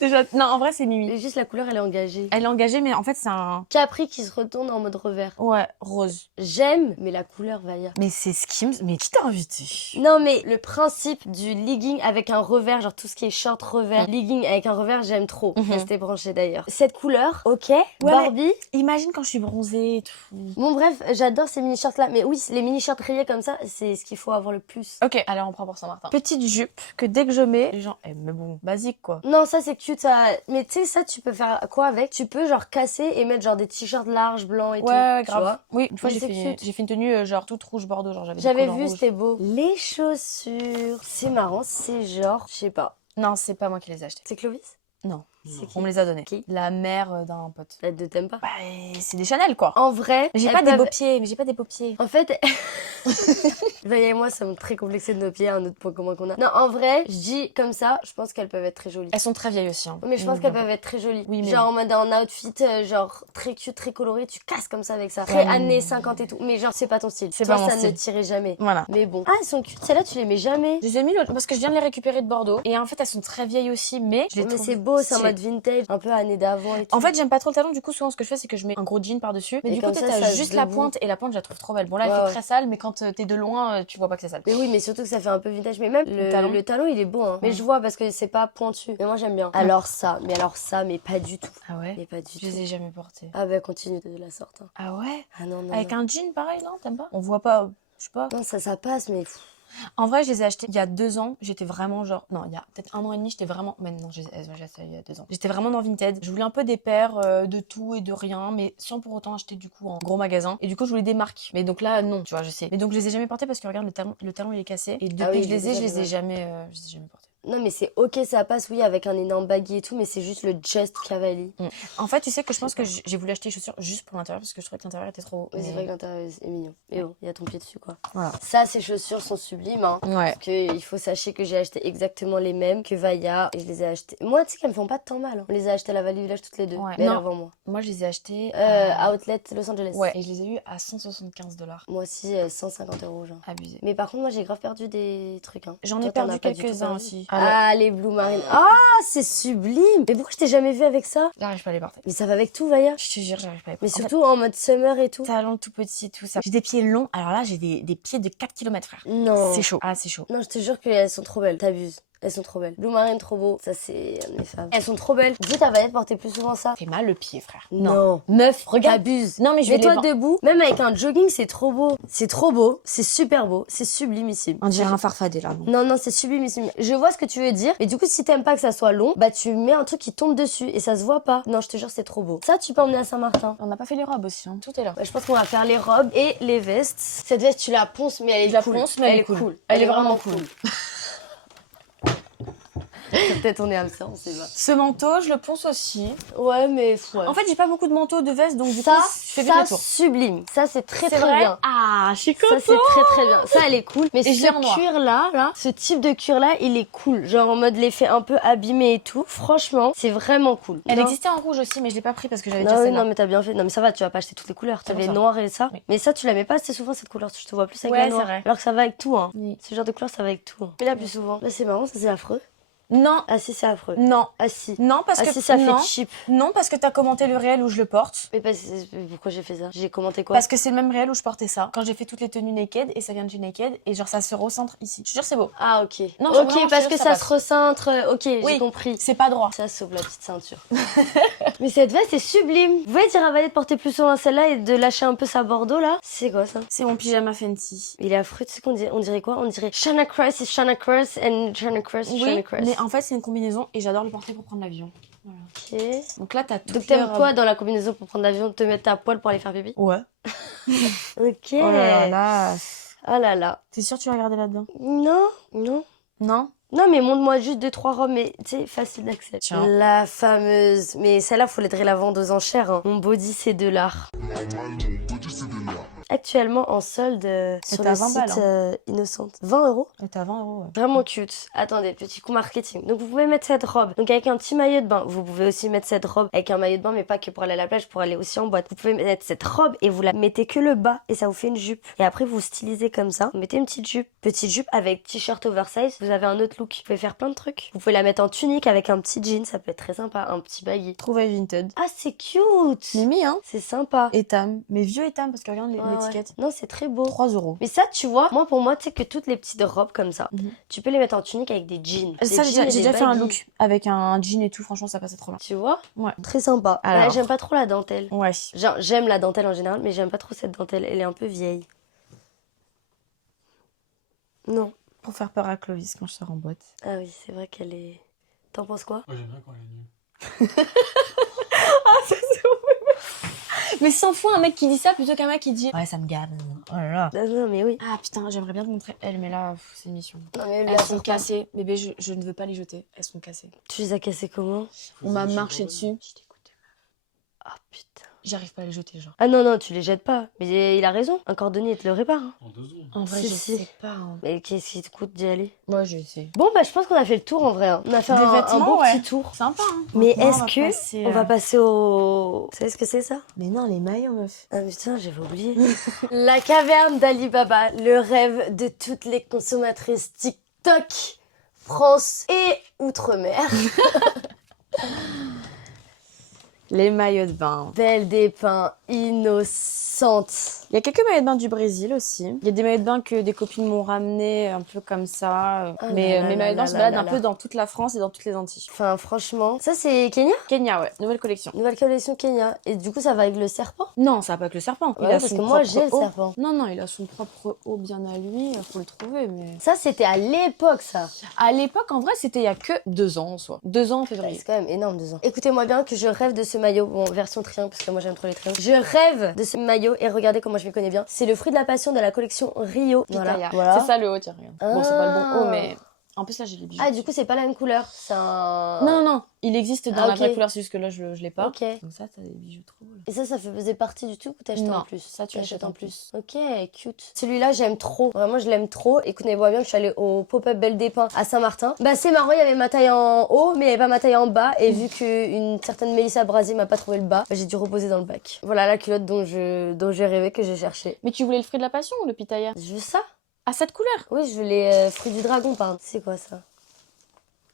Déjà, non, en vrai, c'est Mimi. Juste la couleur, elle est engagée. Elle est engagée, mais en fait, c'est un... Capri qui se retourne en mode revers. Ouais, rose. J'aime, mais la couleur, Vaya. Mais c'est Skims. Mais qui t'a invité? Non, mais le principe du legging avec un revers, genre tout ce qui est short revers, legging avec un revers, j'aime trop. Restez branchés d'ailleurs. Cette couleur, ok. Barbie. Imagine quand je suis bronzée et tout. Bon, bref, j'adore ces mini-shirts là. Mais oui, les mini-shirts rayés comme ça, c'est ce qu'il faut avoir le plus. Ok, allez, on prend pour Saint-Martin. Petite jupe que dès que je mets, les gens, mais bon, basique quoi. Non, ça c'est cute, ça. Mais tu sais, ça, tu peux faire quoi avec? Tu peux genre casser et mettre genre des t-shirts larges, blancs et tout. Ouais, tu grave. vois. Oui, une fois Mais c'est cute. j'ai fait une tenue genre toute rouge bordeaux, genre j'avais des J'avais collants vu, rouges. c'était beau. Les chaussures, c'est marrant, c'est genre, je sais pas. Non, c'est pas moi qui les ai achetées. C'est Clovis? Non, C'est qui? on me les a donnés. Qui? La mère d'un pote. Elle ne t'aime pas. Bah, c'est des Chanel quoi. En vrai, Mais j'ai elles pas des peuvent- beaux pieds, mais j'ai pas des beaux pieds. En fait, Vaya et moi, ça sommes très complexés de nos pieds, un autre point commun qu'on a. Non, en vrai, je dis comme ça, je pense qu'elles peuvent être très jolies. Elles sont très vieilles aussi. Hein. Mais je pense qu'elles peuvent être très jolies. Oui, mais- Genre en mode un outfit, genre très cute, très coloré, tu casses comme ça avec ça. Très Ouais. années 50 et tout. Mais genre, c'est pas ton style. C'est Toi, pas mon ça style. ne tirait jamais. Voilà. Mais bon. Ah, elles sont cute. Celles-là, tu les mets jamais. Je les ai mis l'autre parce que je viens de les récupérer de Bordeaux. Et en fait, elles sont très vieilles aussi, mais je les Mais trouve c'est beau, c'est en stylées. mode vintage, un peu années d'avant et tout. En fait, j'aime pas trop le talon. Du coup, souvent, ce que je fais, c'est que je mets un gros jean par-dessus. Mais Et du coup, comme ça, t'as ça juste se la debout. pointe. Et la pointe, je la trouve trop belle. Bon, là, elle Ouais, fait ouais. très sale, mais quand t'es de loin, tu vois pas que c'est sale. Mais oui, mais surtout que ça fait un peu vintage. Mais même le talon, il est beau, hein. Mais je vois parce que c'est pas pointu. Mais moi, j'aime bien. Alors ça, mais pas du tout. Ah ouais? Mais pas du Je tout. les ai jamais portés. Ah bah continue de la sorte. Hein. Ah ouais? Ah non, non. Avec non. un jean pareil, non? T'aimes pas? On voit pas, je sais pas. Non, ça passe, mais... En vrai, je les ai achetés il y a 2 ans. J'étais vraiment genre... Non, il y a peut-être 1 an et demi, j'étais vraiment... Mais non, j'ai acheté il y a 2 ans. J'étais vraiment dans Vinted. Je voulais un peu des paires de tout et de rien, mais sans pour autant acheter du coup en gros magasin. Et du coup, je voulais des marques. Mais donc là, non, tu vois, je sais. Mais donc, je les ai jamais portés parce que regarde, le talon il est cassé. Et depuis Ah oui, que je les ai, je les ai ouais. jamais portés. Non, mais c'est ok, ça passe, oui, avec un énorme baggy et tout, mais c'est juste le Just Cavalli. En fait, tu sais que je pense que j'ai voulu acheter les chaussures juste pour l'intérieur parce que je trouvais que l'intérieur était trop haut. Mais c'est vrai que l'intérieur est mignon. Mais bon, il y a ton pied dessus, quoi. Voilà. Ça, ces chaussures sont sublimes, hein. Ouais. Parce que il faut sachez que j'ai acheté exactement les mêmes que Vaya et je les ai achetées. Moi, tu sais qu'elles me font pas tant mal. Hein. On les a achetées à la Valley Village toutes les deux. Ouais. Mais elle Non. avant moi. Moi, je les ai achetés Outlet Los Angeles. Ouais. Et je les ai eu à 175 $. Moi aussi, 150 €, genre. Abusé. Mais par contre, moi, j'ai grave perdu des trucs. Hein. J'en Toi, ai t'en perdu as pas du tout quelques-uns perdu aussi. Ah, les Blue Marine. Ah, c'est sublime. Mais pourquoi je t'ai jamais vu avec ça? J'arrive pas à les porter. Mais ça va avec tout, Vaya. Je te jure, j'arrive pas à les Mais porter. surtout en mode summer et tout. Talons tout petits, tout ça. J'ai des pieds longs. Alors là, j'ai des pieds de 4 km, frère. Non. C'est chaud. Ah, c'est chaud. Non, je te jure qu'elles sont trop belles. T'abuses. Elles sont trop belles. Blue Marine, trop beau. Ça, c'est un de mes faves. Elles sont trop belles. Dis ta Vallette porter plus souvent ça. Fais mal le pied, frère. Non. Meuf, regarde. T'abuses. Non, mais je vais Mets-toi les debout. Même avec un jogging, c'est trop beau. C'est trop beau. C'est super beau. C'est sublimissime. On dirait un farfadet, là. Non. Non, non, c'est sublimissime. Je vois ce que tu veux dire. Mais du coup, si t'aimes pas que ça soit long, bah tu mets un truc qui tombe dessus et ça se voit pas. Non, je te jure, c'est trop beau. Ça, tu peux emmener à Saint-Martin. On n'a pas fait les robes aussi, hein. Tout est là. Ouais, je pense qu'on va faire les robes et les vestes. Cette veste, tu la ponces, mais elle est Je la cool. ponce, mais elle est cool. Elle est vraiment cool. C'est peut-être on est hamster, on sait pas. Ce manteau, je le ponce aussi. Ouais, mais ouais. En fait, j'ai pas beaucoup de manteaux, de vestes, donc du ça, coup, je fais vite ça le tour. sublime. Ça, c'est très C'est très vrai bien. Ah, je suis Ça, c'est très très bien. Ça, elle est cool. Mais Et je l'ai en ce noir. cuir-là, ce type de cuir-là, il est cool. Genre en mode l'effet un peu abîmé et tout. Franchement, c'est vraiment cool. Elle Non. existait en rouge aussi, mais je l'ai pas pris parce que j'avais Non, déjà oui, celle-là. non, mais t'as bien fait. Non, mais ça va, tu vas pas acheter toutes les couleurs. C'est T'avais pour ça. noir et ça. Oui. Mais ça, tu la mets pas assez souvent cette couleur. Je te vois plus avec Ouais, la c'est noire. vrai. Alors que ça va avec tout, hein. Oui. Ce genre de couleur, ça va avec tout. Hein. Mais là, plus souvent. Là, c'est marrant, ça, c'est affreux. Non, Ah, si, c'est affreux. non, Ah, si. non, parce Ah, que si, ça non. fait cheap. Non, parce que t'as commenté le réel où je le porte. Mais pourquoi j'ai fait ça? J'ai commenté quoi? Parce que c'est le même réel où je portais ça. Quand j'ai fait toutes les tenues naked, et ça vient de chez Naked, et genre ça se recentre ici. Je te jure, c'est beau. Ah, ok. Non, ok, vraiment, parce je te que jure, ça ça se recentre. Ok, j'ai Oui. compris. C'est pas droit. Ça sauve la petite ceinture. Mais cette veste est sublime. Vous pouvez dire à Valet de porter plus souvent celle-là et de lâcher un peu sa Bordeaux là? C'est quoi ça? C'est mon pyjama Fenty. Il est affreux, tu sais qu'on dirait, on dirait quoi? On dirait Shana Cross et Shana Cross and Shana Cross et Shana Oui, Cross. mais en fait, c'est une combinaison et j'adore le porter pour prendre l'avion. Voilà. Ok. Donc là, t'as tout. Donc t'aimes quoi dans la combinaison pour prendre l'avion? Te mettre à poil pour aller faire pipi? Ouais. Ok. Oh là là. Oh là là. T'es sûre que tu vas regarder là-dedans? Non, non. Non? Non, mais montre-moi juste 2-3 robes, mais tu sais, facile d'accès. Tiens. La fameuse. Mais celle-là, faut l'aider la vendre aux enchères. Hein. Mon body, c'est $. actuellement en solde sur t'es à le 20 site balles, Innocent. 20 €. Et t'as 20 €, ouais. Vraiment cute. Attendez, petit coup marketing. Donc vous pouvez mettre cette robe. Donc avec un petit maillot de bain. Vous pouvez aussi mettre cette robe avec un maillot de bain, mais pas que pour aller à la plage, pour aller aussi en boîte. Vous pouvez mettre cette robe et vous la mettez que le bas et ça vous fait une jupe. Et après vous stylisez comme ça. Vous mettez une petite jupe avec t-shirt oversize. Vous avez un autre look. Vous pouvez faire plein de trucs. Vous pouvez la mettre en tunique avec un petit jean, ça peut être très sympa, un petit baggy. Trouvaille Vinted. Ah c'est cute. Mimi, hein. C'est sympa. Etam. Mais vieux Etam, parce que regarde Ouais, l'étiquette. ouais. Non c'est très beau. 3 €. Mais ça, tu vois, moi pour moi, tu sais que toutes les petites robes comme ça, Mhm. tu peux les mettre en tunique avec des jeans. Des Ça, jeans et j'ai des déjà fait un baggy. look avec un jean et tout. Franchement, ça passait trop bien. Tu vois? Ouais. Très sympa. Alors. Ouais, j'aime pas trop la dentelle. Ouais. Genre, j'aime la dentelle en général, mais j'aime pas trop cette dentelle. Elle est un peu vieille. Non. Pour faire peur à Clovis quand je sors en boîte. Ah oui, c'est vrai qu'elle est... T'en penses quoi? Moi j'aime bien quand elle est nulle. Mais 100 fois un mec qui dit ça plutôt qu'un mec qui dit ouais, ça me gave. Oh là là. Non, non, mais oui. Ah putain, j'aimerais bien te montrer elle, mais là, c'est une mission. Non, mais Elles sont cassées. Bébé, je ne veux pas les jeter. Elles sont cassées. Tu les as cassées comment? On m'a marché dessus. Je t'écoute. Ah putain. J'arrive pas à les jeter, genre. Ah non, non, tu les jettes pas. Mais il a raison. Un cordonnier, il te le répare. Hein. En 2 secondes. En vrai, Si, je si. sais pas. Hein. Mais qu'est-ce qui te coûte d'y aller? Moi, je sais. Bon, bah, je pense qu'on a fait le tour en vrai. Hein. On a fait Des un vêtements, bon ouais. petit tour. Sympa, hein. Mais Maintenant, est-ce que on va passer au... Vous savez ce que c'est ça? Mais non, les maillots, meuf. Ah putain, j'avais oublié. La caverne d'Ali Baba, le rêve de toutes les consommatrices TikTok, France et Outre-mer. Les maillots de bain. Belle des pins, innocente. Il y a quelques maillots de bain du Brésil aussi. Il y a des maillots de bain que des copines m'ont ramené un peu comme ça. Ah Mais là là mes maillots de bain là se là baladent là un là. peu dans toute la France et dans toutes les Antilles. Enfin, franchement, ça c'est Kenya? Kenya, ouais. Nouvelle collection. Nouvelle collection Kenya. Et du coup, ça va avec le serpent? Non, ça va pas avec le serpent. Ouais, parce que moi, j'ai le haut. serpent. Non, non, il a son propre haut bien à lui. Faut le trouver, mais... Ça, c'était à l'époque, ça. À l'époque, en vrai, c'était il y a que 2 ans, en soi. 2 ans en février. C'est quand même énorme, 2 ans. Écoutez-moi bien que je rêve de ce maillot. Bon, version triangle, parce que moi j'aime trop les triangles. Je rêve de ce maillot et regardez comment je m'y connais bien. C'est le fruit de la passion de la collection Rio. Pitaya. Voilà. C'est ça le haut, tiens, regarde. Bon, c'est pas le bon haut, Ah. mais... En plus, là, j'ai les bijoux. Ah, du coup, c'est pas la même couleur. C'est un. Non, non, non. Il existe dans Ah, la ok. vraie couleur, c'est juste que là, je l'ai pas. Ok. Comme ça, t'as des bijoux trop beaux. Et ça faisait partie du tout ou t'achètes Non, en plus? ça, tu achètes en plus. Ok, cute. Celui-là, j'aime trop. Vraiment, je l'aime trop. Écoutez-moi bien que je suis allée au pop-up Belle des Pins à Saint-Martin. Bah, c'est marrant, il y avait ma taille en haut, mais il y avait pas ma taille en bas. Et vu qu'une certaine Mélissa Brasier m'a pas trouvé le bas, bah, j'ai dû reposer dans le bac. Voilà la culotte dont j'ai rêvé, que j'ai cherché. Mais tu voulais le fruit de la passion ou le pitaya? Je veux ça? Ah, cette couleur? Oui, je veux les fruits du dragon, pardon. C'est quoi ça?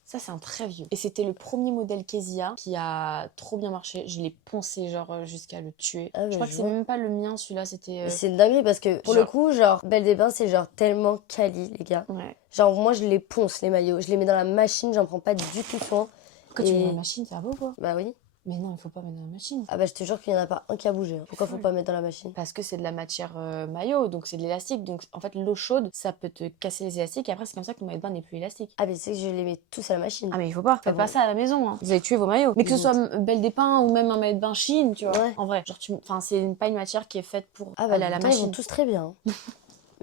Ça, c'est un très vieux. Et c'était le premier modèle Kezia qui a trop bien marché. Je l'ai poncé, genre, jusqu'à le tuer. Ah, je crois que c'est vois. même pas le mien, celui-là, c'était... Mais c'est une dinguerie parce que pour le genre- coup, genre, Belle des Pins, c'est genre tellement quali, les gars. Ouais. Genre, moi, je les ponce, les maillots. Je les mets dans la machine, j'en prends pas du tout soin. Quand tu Et- mets dans la machine, ça va beau, quoi. Bah oui. Mais non, il faut pas mettre dans la machine. Ah bah, je te jure qu'il y en a pas un qui a bougé. Hein. Pourquoi faut folle. pas mettre dans la machine? Parce que c'est de la matière maillot, donc c'est de l'élastique. Donc, en fait, l'eau chaude, ça peut te casser les élastiques. Et après, c'est comme ça que le maillot de bain n'est plus élastique. Ah, mais c'est que je les mets tous à la machine. Ah mais il faut pas, faites bon. pas ça à la maison, hein. Vous allez tuer vos maillots. Mais que ce soit Belle des Pins ou même un maillot de bain Chine, tu vois. Ouais. En vrai, genre enfin c'est pas une matière qui est faite pour Ah bah, aller à la pourtant, ils vont machine. tous très bien. hein.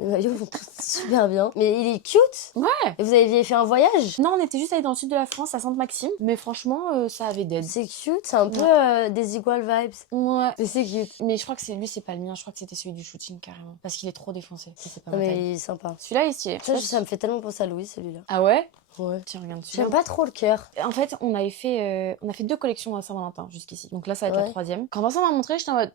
Les maillots vont tous super bien. Mais il est cute. Ouais. Et vous aviez fait un voyage? Non, on était juste allés dans le sud de la France à Sainte-Maxime, mais franchement ça avait d'aide. C'est cute, c'est un peu des Equal vibes. Ouais. Mais c'est cute. Mais je crois que c'est lui, c'est pas le mien, je crois que c'était celui du shooting carrément parce qu'il est trop défoncé. Ça, c'est pas Non, ma mais taille. il est sympa. Celui-là il est stylé. Ça me fait tellement penser à Louis, celui-là. Ah ouais. Ouais. Tiens, regarde celui-là. J'aime pas trop le cœur. En fait, on a fait 2 collections à Saint-Valentin jusqu'ici. Donc là, ça va être Ouais. la 3e. Quand Vincent m'a montré, j'étais en mode.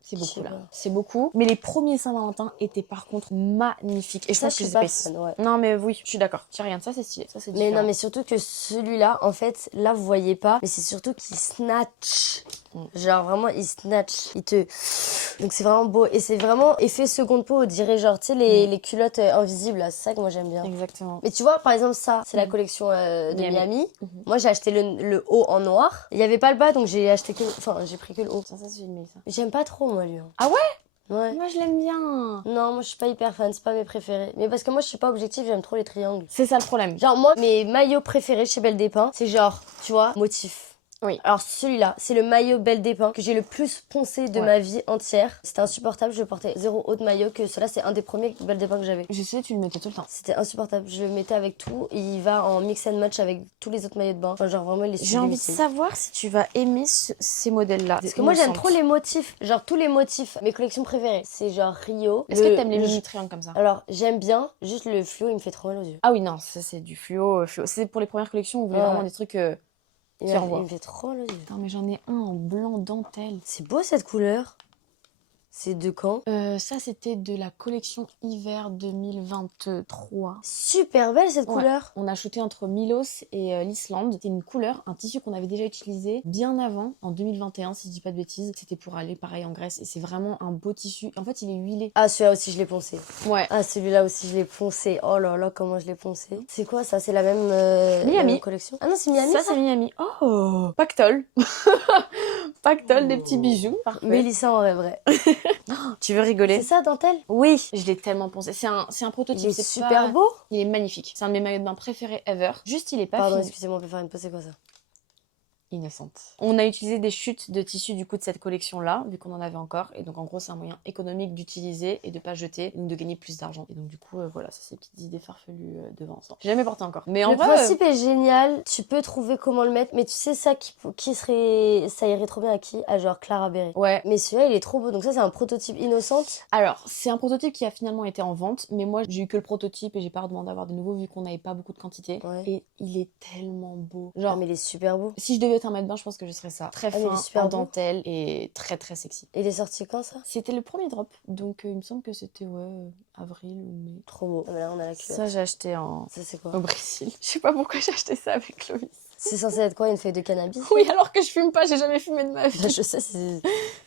C'est Je beaucoup sais là. pas. C'est beaucoup. Mais les premiers Saint-Valentin étaient par contre magnifiques. Et je Ça, pense je que suis je pas les ai fan, ouais. Non, mais oui, je suis d'accord. Tiens, regarde, ça c'est stylé. Ça c'est Mais différent. non, mais surtout que celui-là, en fait, là, vous voyez pas, mais c'est surtout qu'il snatch. Genre, vraiment, il snatch. Il te... Donc, c'est vraiment beau. Et c'est vraiment effet seconde peau, on dirait, genre, tu sais, les culottes invisibles, là. C'est ça que moi, j'aime bien. Exactement. Mais tu vois, par exemple, ça, c'est la collection de Miami. Mhm. Moi, j'ai acheté le haut en noir. Il y avait pas le bas, donc j'ai acheté que... Enfin, j'ai pris que le haut. Ça c'est une ça. J'aime pas trop, moi, lui. hein. Ah ouais? Ouais. Moi, je l'aime bien. Non, moi, je suis pas hyper fan. C'est pas mes préférés. Mais parce que moi, je suis pas objective, j'aime trop les triangles. C'est ça le problème. Genre, moi, mes maillots préférés chez Belle des Pins, c'est genre, tu vois, motif. Oui. Alors celui-là, c'est le maillot Belle des Pins que j'ai le plus poncé de ma vie entière. C'était insupportable, je portais zéro autre maillot que cela. C'est un des premiers Belle des Pins que j'avais. Je sais, tu le mettais tout le temps. C'était insupportable, je le mettais avec tout et il va en mix and match avec tous les autres maillots de bain. Enfin, genre vraiment il est J'ai envie de sublimissime. savoir si tu vas aimer ces modèles-là. Parce que moi j'aime trop les motifs, genre tous les motifs. Mes collections préférées, c'est genre Rio. Est-ce que t'aimes les mini triangles comme ça? Alors j'aime bien, juste le fluo il me fait trop mal aux yeux. Ah oui, non, ça c'est du fluo. C'est pour les premières collections, on voulait vraiment des trucs Il qui renvoient. me fait trop mal aux yeux. Attends, mais j'en ai un en blanc dentelle. C'est beau cette couleur. C'est de quand? Ça, c'était de la collection hiver 2023. Super belle cette Ouais. couleur. On a shooté entre Milos et l'Islande. C'était une couleur, un tissu qu'on avait déjà utilisé bien avant, en 2021, si je dis pas de bêtises. C'était pour aller pareil en Grèce et c'est vraiment un beau tissu. En fait, il est huilé. Ah celui-là aussi je l'ai poncé. Ouais. Ah celui-là aussi je l'ai poncé. Oh là là comment je l'ai poncé. C'est quoi ça? C'est la même, Miami. la même collection? Ah non c'est Miami Ça, c'est Miami. Oh, pactole. Pactole, des petits bijoux. Parfait. Mélissa en rêverait. Tu veux rigoler? C'est ça dentelle? Oui. Je l'ai tellement poncé. C'est un prototype. Il est c'est super pas- beau. Il est magnifique. C'est un de mes maillots de bain préférés ever. Juste, il est pas Pardon fini. excusez-moi on peut faire une pause, c'est quoi ça? Innocente. On a utilisé des chutes de tissu du coup de cette collection-là, vu qu'on en avait encore. Et donc en gros, c'est un moyen économique d'utiliser et de pas jeter, donc de gagner plus d'argent. Et donc du coup, voilà, ça c'est des petites idées farfelues devant ça. J'ai jamais porté encore. Mais en Le vrai, principe est génial, tu peux trouver comment le mettre, mais tu sais ça qui serait, ça irait trop bien à qui? À genre Clara Berry. ouais. Mais celui-là il est trop beau, donc ça c'est un prototype innocente. Alors, c'est un prototype qui a finalement été en vente, mais moi j'ai eu que le prototype et j'ai pas redemandé à avoir de nouveau vu qu'on n'avait pas beaucoup de quantité. Ouais. Et il est tellement beau. Ah Genre, mais il est super beau. si je devais être un maillot de bain, je pense que je serais ça. Très mais il est fin, super en beau. dentelle et très très sexy. Il est sorti quand ça? C'était le premier drop, donc il me semble que c'était avril ou mai. Trop beau. Ah mais là on a la culotte. Ça, j'ai acheté Ça c'est quoi? au Brésil. Je sais pas pourquoi j'ai acheté ça avec Chloé. C'est censé être quoi? Une feuille de cannabis? Oui, alors que je fume pas, j'ai jamais fumé de ma vie. Je sais, c'est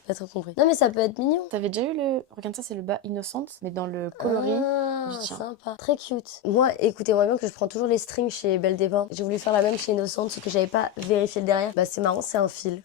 pas trop compris. Non mais ça peut être mignon. T'avais déjà eu le... Regarde ça, c'est le bas Innocente, mais dans le coloris Ah, du tien. sympa. Très cute. Moi, écoutez-moi bien que je prends toujours les strings chez Belle des Pins. J'ai voulu faire la même chez Innocente, ce que j'avais pas vérifié le derrière. Bah c'est marrant, c'est un fil.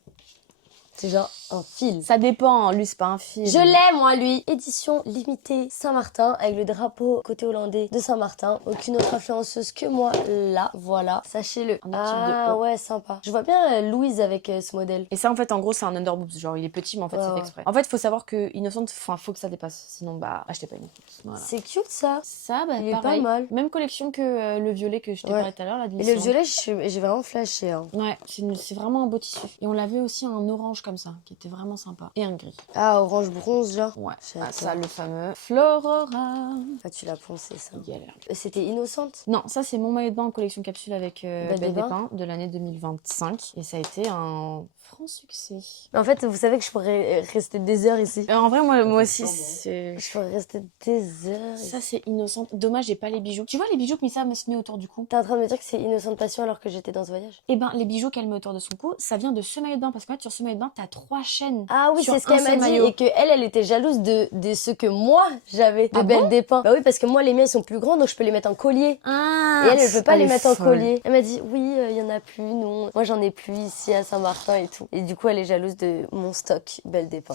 C'est genre un fil. Ça dépend, lui c'est pas un film. Je l'ai moi lui. Édition limitée Saint-Martin avec le drapeau côté hollandais de Saint-Martin. Aucune autre influenceuse que moi là. Voilà, sachez-le. Un type Ah de haut. ouais, sympa. Je vois bien Louise avec ce modèle. Et ça en fait en gros c'est un underboob, genre il est petit mais en fait Ouais, c'est fait ouais. exprès. En fait faut savoir que Innocente, enfin faut que ça dépasse, sinon bah achetez pas Innocente. Voilà. C'est cute ça. Ça bah Il est pas pareil. mal. Même collection que le violet que je t'ai Ouais. parlé tout à l'heure là. de Et le l'Islande. violet, j'ai vraiment flashé. Hein. Ouais, c'est vraiment un beau tissu. Et on l'avait aussi un orange comme ça, qui était vraiment sympa. Et un gris. Ah, orange bronze genre. Ouais, J'adore. ça le fameux Florora. Ah, tu l'as poncé ça. Galère. C'était innocente. Non, ça c'est mon maillot de bain en collection capsule avec Belle Belle des des Pins de l'année 2025. Et ça a été un franc succès. En fait, vous savez que je pourrais rester des heures ici. En vrai, moi aussi, c'est... Je pourrais rester des heures ici. Ça, c'est innocent. Dommage, j'ai pas les bijoux. Tu vois les bijoux que Missa me se met autour du cou? T'es en train de me dire que c'est innocente passion alors que j'étais dans ce voyage? Eh ben, les bijoux qu'elle met autour de son cou, ça vient de ce maillot de bain. Parce qu'en fait, sur ce maillot de bain, t'as 3 chaînes. Ah oui, Sur c'est ce un qu'elle m'a seul dit maillot. et que elle était jalouse de ce que moi j'avais de Ah Belle bon des Pins. Bah oui, parce que moi les miens ils sont plus grands donc je peux les mettre en collier. Ah, Et elle veut pas les mettre en folle. collier. Elle m'a dit oui, il y en a plus, non. Moi j'en ai plus ici à Saint-Martin et tout. Et du coup elle est jalouse de mon stock Belle des Pins.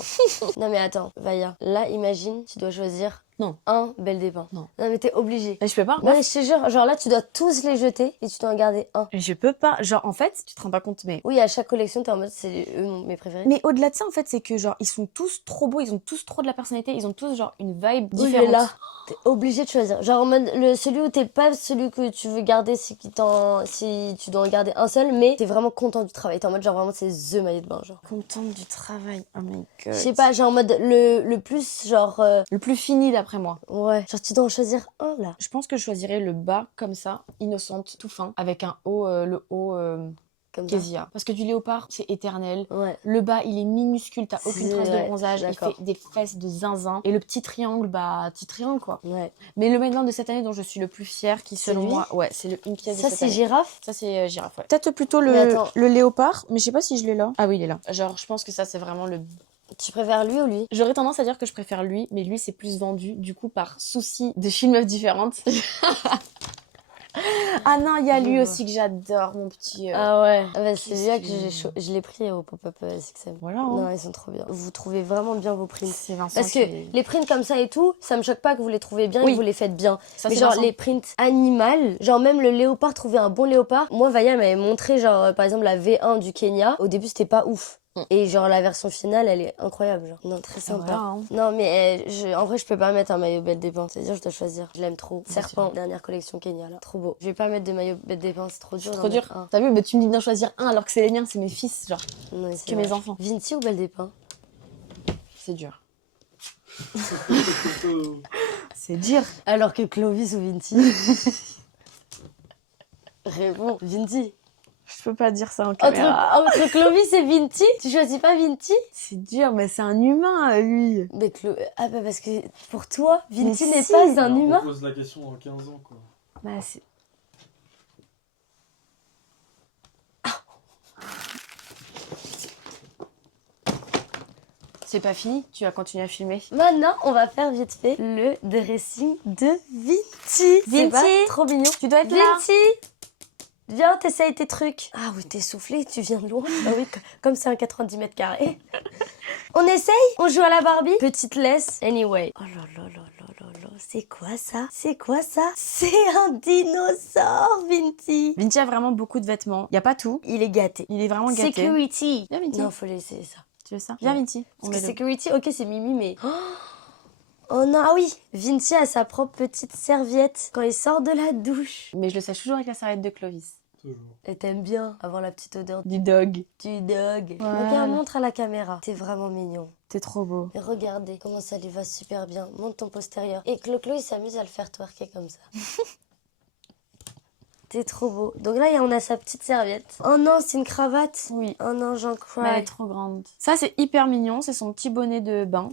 Non mais attends, Vaya. Là imagine, tu dois choisir Non. un Belle des Pins. Non. Non mais t'es obligé. Mais je peux pas. Non mais je te jure, genre là tu dois tous les jeter et tu dois en garder un. Je peux pas. Genre, en fait, tu te rends pas compte, mais... Oui, à chaque collection t'es en mode c'est eux mes préférés. Mais au-delà de ça, en fait, c'est que genre, ils sont tous trop beaux, ils ont tous trop de la personnalité, ils ont tous genre une vibe Oui, différente. mais là, t'es obligé de choisir. Genre en mode celui où t'es pas celui que tu veux garder si tu dois en garder un seul, mais t'es vraiment content du travail. T'es en mode genre vraiment c'est the maillot de bain genre. Contente du travail. Oh my god. Je sais pas, genre en mode le plus genre Le plus fini d'après moi. ouais, genre tu dois en choisir un là. Je pense que je choisirais le bas comme ça, innocente, tout fin, avec un haut, le haut Comme ça. Kezia. Parce que du léopard, c'est éternel. Ouais. Le bas, il est minuscule, t'as aucune C'est trace vrai, de bronzage, je suis il fait d'accord. des fesses de zinzin. Et le petit triangle, bah, petit triangle quoi. Ouais. Mais le maillot de bain de cette année dont je suis le plus fière, qui C'est selon lui moi, ouais, c'est le une pièce de Ça cette c'est année. girafe. Ça c'est girafe, ouais. Peut-être plutôt Mais attends. le léopard, mais je sais pas si je l'ai là. Ah oui, il est là. Genre, je pense que ça c'est vraiment le... Tu préfères lui ou lui? J'aurais tendance à dire que je préfère lui, mais lui c'est plus vendu, du coup par souci de chez une meuf différente. Ah non, il y a lui Ouais. aussi que j'adore, mon petit. Ah ouais, ah bah, c'est Qu'est-ce celui-là que qu'il est je l'ai pris au pop-up SXM. Voilà. Hein. Non, ils sont trop bien. Vous trouvez vraiment bien vos prints. C'est Vincent Parce que qui- les prints comme ça et tout, ça me choque pas que vous les trouvez bien Oui. et que vous les faites bien. Ça, Mais c'est genre Vincent. les prints animal, genre même le léopard, trouver un bon léopard. Moi, Vaya m'avait montré genre par exemple la V1 du Kenya. Au début, c'était pas ouf. Et genre la version finale, elle est incroyable. Genre. Non, très sympa. Voilà, hein. Non, mais en vrai, je peux pas mettre un maillot Belle des Pins. C'est-à-dire, je dois choisir. Je l'aime trop. Bien Serpent, dernière collection Kenya là. Trop beau. Je vais pas mettre de maillot Belle des Pins, c'est trop dur. Trop d'en dur. mettre un. T'as vu, mais tu me dis d'en choisir un alors que c'est les miens, c'est mes fils, genre. Non, mais c'est Que vrai. mes enfants. Vinci ou Belle des Pins? C'est dur. C'est dur. Alors que Clovis ou Vinci? Réponds, Vinci. Je peux pas dire ça en caméra. Entre Clovis et Vinci, tu choisis pas Vinci? C'est dur, mais c'est un humain, lui. Mais Ah bah parce que pour toi, Vinci Mais n'est si. pas un Alors, humain. on pose la question dans 15 ans, quoi. Bah, c'est... C'est pas fini, tu vas continuer à filmer. Maintenant, on va faire vite fait le dressing de Vinci. C'est pas Vinci, trop mignon. tu dois être là. Vinci, viens, t'essayes tes trucs. Ah oui, t'es soufflé, tu viens de loin. Ah oui, comme c'est un 90 mètres carrés. On essaye? On joue à la Barbie? Petite laisse. Anyway. Oh là là là là là là. C'est quoi ça? C'est quoi ça? C'est un dinosaure, Vinci. Vinci a vraiment beaucoup de vêtements. Y a pas tout. Il est gâté. Il est vraiment gâté. Security. Viens, Vinci. Non, faut laisser ça. Tu veux ça? Viens, Vinci. On Parce que met le... security, ok, c'est Mimi, mais... Oh non, ah oui, Vinci a sa propre petite serviette quand il sort de la douche. Mais je le sèche toujours avec la serviette de Clovis. Toujours. Et t'aimes bien avoir la petite odeur Du dog. du dog. Voilà. Regarde, montre à la caméra. T'es vraiment mignon. T'es trop beau. Et regardez comment ça lui va super bien. Monte ton postérieur. Et Clo-Clo, il s'amuse à le faire twerker comme ça. T'es trop beau. Donc là, on a sa petite serviette. Oh non, c'est une cravate. Oui. Oh non, j'en Mais elle est cry. trop grande. Ça, c'est hyper mignon. C'est son petit bonnet de bain.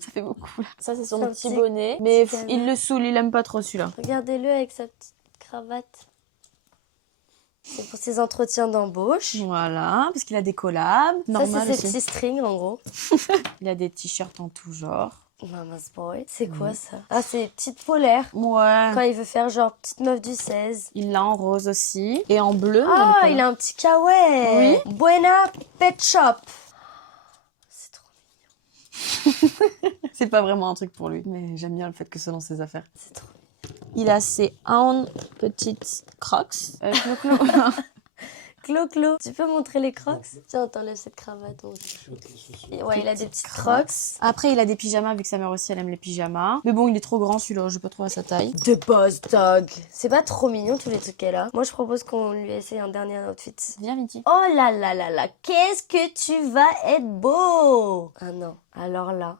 Ça fait beaucoup, là. Ça, c'est son C'est un petit petit- bonnet. Mais petit il le saoule. Il aime pas trop, celui-là. Regardez-le avec sa petite cravate. C'est pour ses entretiens d'embauche. Voilà. Parce qu'il a des collabs. Ça, Normal c'est ses aussi. petits strings, en gros. Il a des t-shirts en tout genre. Mama's boy. C'est quoi ça? Ah, c'est petite polaire. Ouais. Quand il veut faire genre petite meuf du 16. Il l'a en rose aussi. Et en bleu. Ah, il a un petit kawaii. Oui. Buena Pet Shop. C'est trop, C'est pas vraiment un truc pour lui. Mais j'aime bien le fait que ce soit dans ses affaires. c'est trop. Il a ses own petites crocs. Clo-Clo, tu peux montrer les crocs? Tiens, t'enlèves cette cravate. Aussi. Et ouais, il a des petites crocs. Après, il a des pyjamas, vu que sa mère aussi, elle aime les pyjamas. Mais bon, il est trop grand, celui-là. Je peux pas trouver sa taille. De boss dog. C'est pas trop mignon tous les trucs qu'elle a. Moi, je propose qu'on lui essaye un dernier outfit. Viens, Vinci. Oh là là là là, qu'est-ce que tu vas être beau! Ah non, alors là,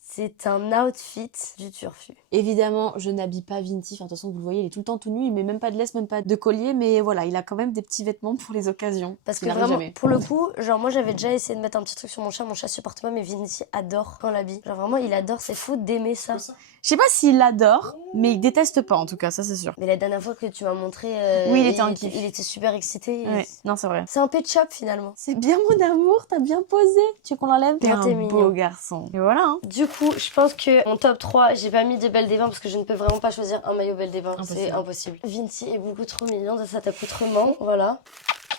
c'est un outfit du turfu. Évidemment, je n'habille pas Vinci. Enfin, de toute façon, vous le voyez, il est tout le temps tout nu. Il met même pas de laisse, même pas de collier. Mais voilà, il a quand même des petits vêtements pour les occasions. Parce que Il arrive vraiment, jamais. pour le coup, genre moi j'avais déjà essayé de mettre un petit truc sur mon chat supporte pas, mais Vinci adore quand on l'habille. Genre vraiment, il adore, c'est fou d'aimer ça. Je sais pas s'il l'adore, mais il déteste pas, en tout cas, ça c'est sûr. Mais la dernière fois que tu m'as montré, Oui, il était en kiff. il était super excité. Ouais, non, c'est vrai. C'est un pet shop finalement. C'est bien, mon amour, t'as bien posé. Tu veux qu'on l'enlève? T'es Ah, un t'es beau mignon. garçon. Et voilà, hein. Du coup, je pense que mon top 3, j'ai pas mis de Belle des Bains parce que je ne peux vraiment pas choisir un maillot Belle des Bains. C'est impossible. Vinci est beaucoup trop mignon de cet accoutrement. Voilà.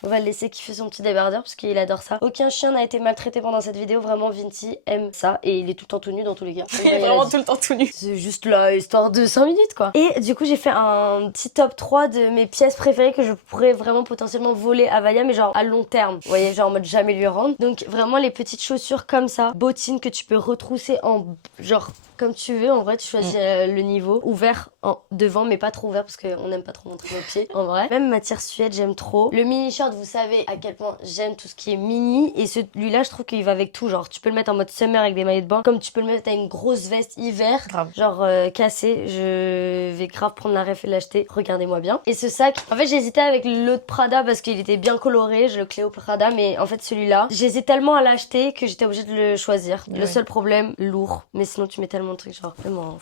On va le laisser kiffer son petit débardeur parce qu'il adore ça. Aucun chien n'a été maltraité pendant cette vidéo. Vraiment, Vinci aime ça. Et il est tout le temps tout nu dans tous les cas. Il est vraiment tout le temps tout nu. C'est juste là, histoire de 5 minutes quoi. Et du coup, j'ai fait un petit top 3 de mes pièces préférées que je pourrais vraiment potentiellement voler à Vaya, mais genre à long terme. Vous voyez, genre en mode jamais lui rendre. Donc vraiment les petites chaussures comme ça, bottines que tu peux retrousser en genre comme tu veux. En vrai, tu choisis le niveau ouvert en devant, mais pas trop ouvert parce qu'on n'aime pas trop montrer nos pieds. En vrai, même matière suède, j'aime trop. Le mini short, vous savez à quel point j'aime tout ce qui est mini. Et celui-là, je trouve qu'il va avec tout. Genre, tu peux le mettre en mode summer avec des maillots de bain, comme tu peux le mettre avec une grosse veste hiver, Grave. genre cassée. Je vais grave prendre la ref et l'acheter. Regardez-moi bien. Et ce sac, en fait, j'hésitais avec l'autre Prada parce qu'il était bien coloré, le Cléo Prada, mais en fait celui-là, j'hésitais tellement à l'acheter que j'étais obligée de le choisir. Le seul problème, lourd. Mais sinon, tu mets tellement de trucs, genre vraiment.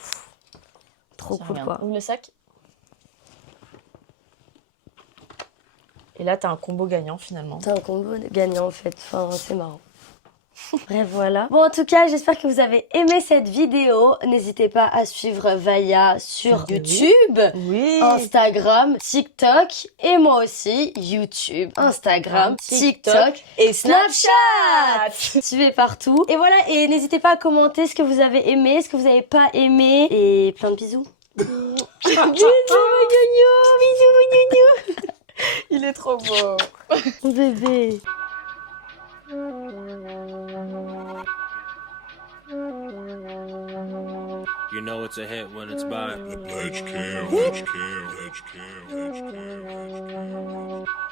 Trop cool quoi. Ouvre le sac. Et là, t'as un combo gagnant finalement. C'est un combo gagnant en fait. Enfin, c'est marrant. Bref, voilà. Bon, en tout cas, j'espère que vous avez aimé cette vidéo. N'hésitez pas à suivre Vaya sur YouTube, Oui. Instagram, TikTok et moi aussi, YouTube, Instagram, TikTok et Snapchat. Suivez partout. Et voilà, et n'hésitez pas à commenter ce que vous avez aimé, ce que vous n'avez pas aimé. Et plein de bisous. Bisous, bisous, Il est trop beau. mon bébé. You know it's a hit when it's by Ledge Cam, Ledge Cam, Ledge Cam, Ledge Cam, Ledge Cam.